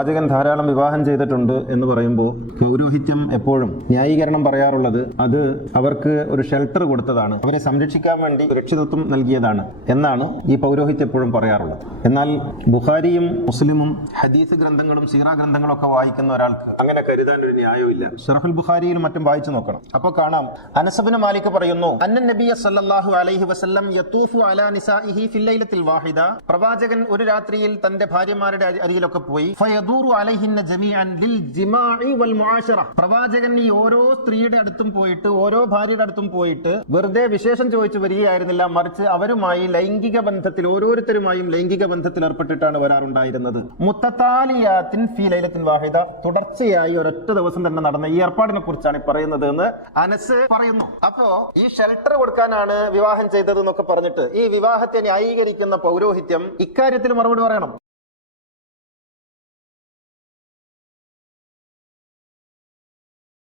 പ്രവാചകൻ ധാരാളം വിവാഹം ചെയ്തിട്ടുണ്ട് എന്ന് പറയുമ്പോൾ പൗരോഹിത്യം എപ്പോഴും ന്യായീകരണം പറയാറുള്ളത് അത് അവർക്ക് ഒരു ഷെൽട്ടർ കൊടുത്തതാണ്, അവരെ സംരക്ഷിക്കാൻ വേണ്ടി സുരക്ഷിതത്വം നൽകിയതാണ് എന്നാണ് ഈ പൗരോഹിത്യം എപ്പോഴും പറയാറുള്ളത്. എന്നാൽ ബുഖാരിയും മുസ്ലിമും ഹദീസ് ഗ്രന്ഥങ്ങളും സീറ ഗ്രന്ഥങ്ങളും ഒക്കെ വായിക്കുന്ന ഒരാൾക്ക് അങ്ങനെ കരുതാൻ ഒരു ന്യായവുമില്ല. ഷറഹുൽ ബുഖാരിയിലും മറ്റും വായിച്ചു നോക്കണം. അപ്പോൾ കാണാം, അനസ് ഇബ്നു മാലിക് പറയുന്നു, അന്നൻ നബിയ സല്ലല്ലാഹു അലൈഹി വസല്ലം യതൂഫു അലാ നിസാഇഹി ഫിൽ ലൈലത്തിൽ വാഹിദ, പ്രവാചകൻ ഒരു രാത്രിയിൽ തന്റെ ഭാര്യമാരുടെ അരികിലൊക്കെ പോയി, ഫയദൂറു അലൈഹിന്ന ജമീഅൻ ലിൽ ജിമാഇ വൽ മുആശറ, പ്രവാചകൻ ഈ ഓരോ സ്ത്രീയുടെ അടുത്തും പോയിട്ട് ഓരോ ഭാര്യയുടെ അടുത്തും പോയിട്ട് വെറുതെ വിശേഷം ചോദിച്ചു വരികയായിരുന്നില്ല, മറിച്ച് അവരുമായി ലൈംഗിക ബന്ധത്തിൽ ഓരോരുത്തരുമായും ലൈംഗിക ബന്ധത്തിൽ ഏർപ്പെട്ടിട്ടാണ് വരാറുണ്ടായിരുന്നത്. മുത്തതാലിയാത്തിൻ ഫീ ലൈലത്തിൻ വാഹിദ, തുടർച്ചയായി ഒരൊറ്റ ദിവസം തന്നെ നടന്ന ഈ ഏർപ്പാടിനെ കുറിച്ചാണ് പറയുന്നത് എന്ന് അനസ് പറയുന്നു. അപ്പോ ഈ ഷെൽട്ടർ കൊടുക്കാനാണ് വിവാഹം ചെയ്തത് എന്നൊക്കെ പറഞ്ഞിട്ട് ഈ വിവാഹത്തെ ന്യായീകരിക്കുന്ന പൗരോഹിത്യം ഇക്കാര്യത്തിൽ മറുപടി പറയണം.